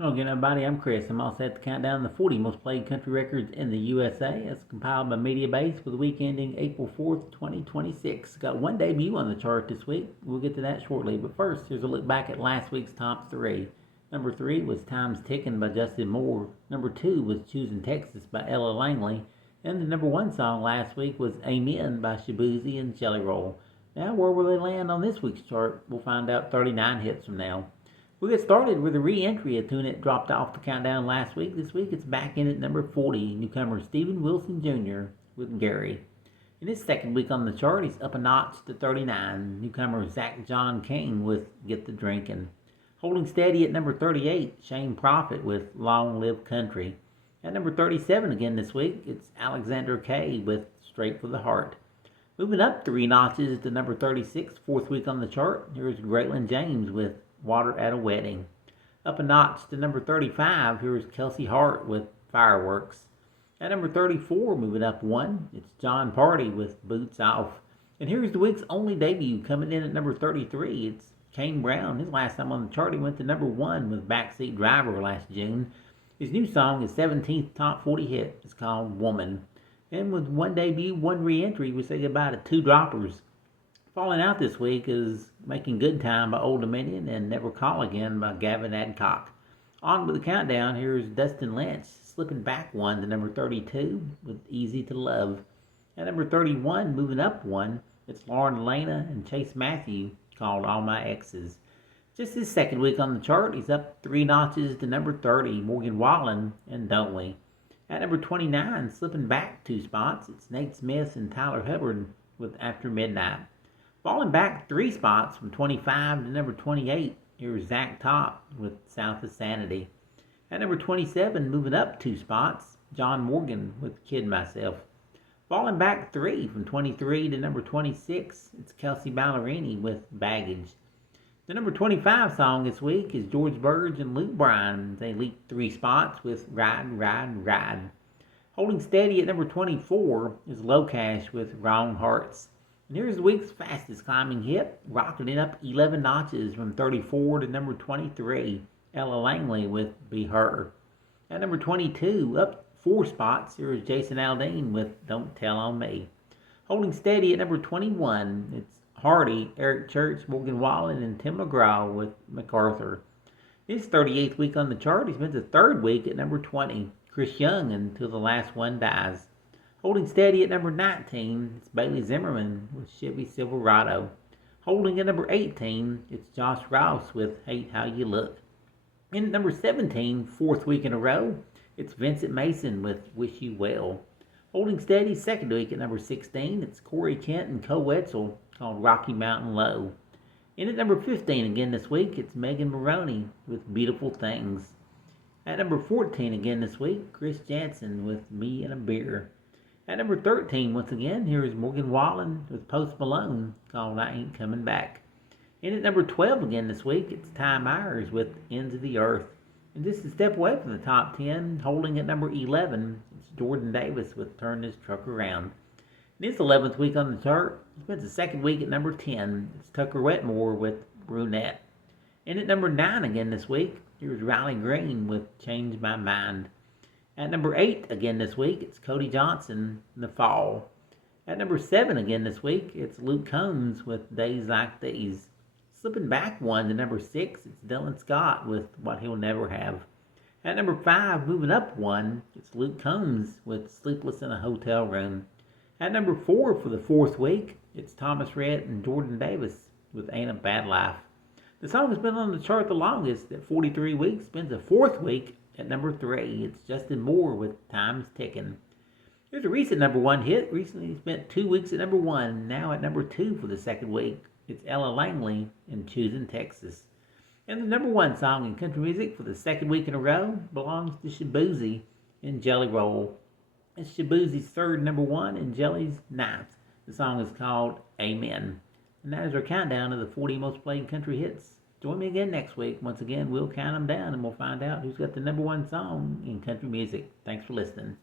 Hello again, everybody. I'm Chris. I'm all set to count down the 40 most played country records in the USA as compiled by MediaBase for the week ending April 4th, 2026. Got one debut on the chart this week. We'll get to that shortly, but first, here's a look back at last week's top three. Number 3 was Time's Tickin' by Justin Moore. Number 2 was Choosing Texas by Ella Langley. And the number 1 song last week was Amen by Shaboozey and Jelly Roll. Now, where will they land on this week's chart? We'll find out 39 hits from now. We'll get started with a re-entry, a tune that dropped off the countdown last week. This week it's back in at number 40, newcomer Steven Wilson Jr. with Gary. In his second week on the chart, he's up a notch to 39, newcomer Zach John King with Get the Drinkin'. Holding steady at number 38, Shane Prophet with Long Live Country. At number 37 again this week, it's Alexander Kay with Straight for the Heart. Moving up 3 notches to number 36, fourth week on the chart, here's Graylin James with Water at a Wedding. Up a notch to number 35, here's Kelsey Hart with Fireworks. At number 34, moving up 1, it's John Party with Boots Off. And here's the week's only debut, coming in at number 33, it's Kane Brown. His last time on the chart, he went to number 1 with Backseat Driver last June. His new song, his 17th top 40 hit, is called Woman. And with one debut, one re-entry, we say goodbye to 2 droppers. Falling out this week is Making Good Time by Old Dominion and Never Call Again by Gavin Adcock. On with the countdown, here's Dustin Lynch slipping back 1 to number 32 with Easy to Love. At number 31, moving up 1, it's Lauren Lena and Chase Matthew called All My Exes. Just his second week on the chart, he's up 3 notches to number 30, Morgan Wallen and Don't We. At number 29, slipping back 2 spots, it's Nate Smith and Tyler Hubbard with After Midnight. Falling back 3 spots from 25 to number 28, here's Zach Top with South of Sanity. At number 27, moving up 2 spots, John Morgan with Kid Myself. Falling back 3 from 23 to number 26, it's Kelsey Ballerini with Baggage. The number 25 song this week is George Burge and Luke Bryan. They leaped 3 spots with Ride, Ride, Ride. Holding steady at number 24 is Low Cash with Wrong Hearts. And here's the week's fastest climbing hit, rocketing up 11 notches from 34 to number 23, Ella Langley with Be Her. At number 22, up 4 spots, here's Jason Aldean with Don't Tell on Me. Holding steady at number 21, it's Hardy, Eric Church, Morgan Wallen, and Tim McGraw with MacArthur. His 38th week on the chart, he spends the 3rd week at number 20, Chris Young, Until the Last One Dies. Holding steady at number 19, it's Bailey Zimmerman with Chevy Silverado. Holding at number 18, it's Josh Rouse with Hate How You Look. In at number 17, 4th week in a row, it's Vincent Mason with Wish You Well. Holding steady 2nd week at number 16, it's Corey Kent and Co Wetzel called Rocky Mountain Low. In at number 15 again this week, it's Megan Maroney with Beautiful Things. At number 14 again this week, Chris Jansen with Me and a Beer. At number 13, once again, here is Morgan Wallen with Post Malone called I Ain't Coming Back. In at number 12 again this week, it's Ty Myers with Ends of the Earth. And just a step away from the top 10, holding at number 11, it's Jordan Davis with Turn This Truck Around. In his 11th week on the chart, he spends the 2nd week at number 10, it's Tucker Wetmore with Brunette. In at number 9 again this week, here's Riley Green with Change My Mind. At number 8 again this week, it's Cody Johnson, The Fall. At number 7 again this week, it's Luke Combs with Days Like These. Slipping back 1 to number 6, it's Dylan Scott with What He'll Never Have. At number 5, moving up 1, it's Luke Combs with Sleepless in a Hotel Room. At number 4 for the 4th week, it's Thomas Rhett and Jordan Davis with Ain't a Bad Life. The song has been on the chart the longest at 43 weeks, spends the 4th week at number 3, it's Justin Moore with Time's Tickin'. Here's a recent number 1 hit. Recently spent 2 weeks at number 1, now at number 2 for the 2nd week. It's Ella Langley in Choosing Texas. And the number 1 song in country music for the 2nd week in a row belongs to Shaboozey in Jelly Roll. It's Shaboozey's 3rd number 1 and Jelly's 9th. The song is called Amen. And that is our countdown of the 40 most played country hits. Join me again next week. Once again, we'll count them down and we'll find out who's got the number 1 song in country music. Thanks for listening.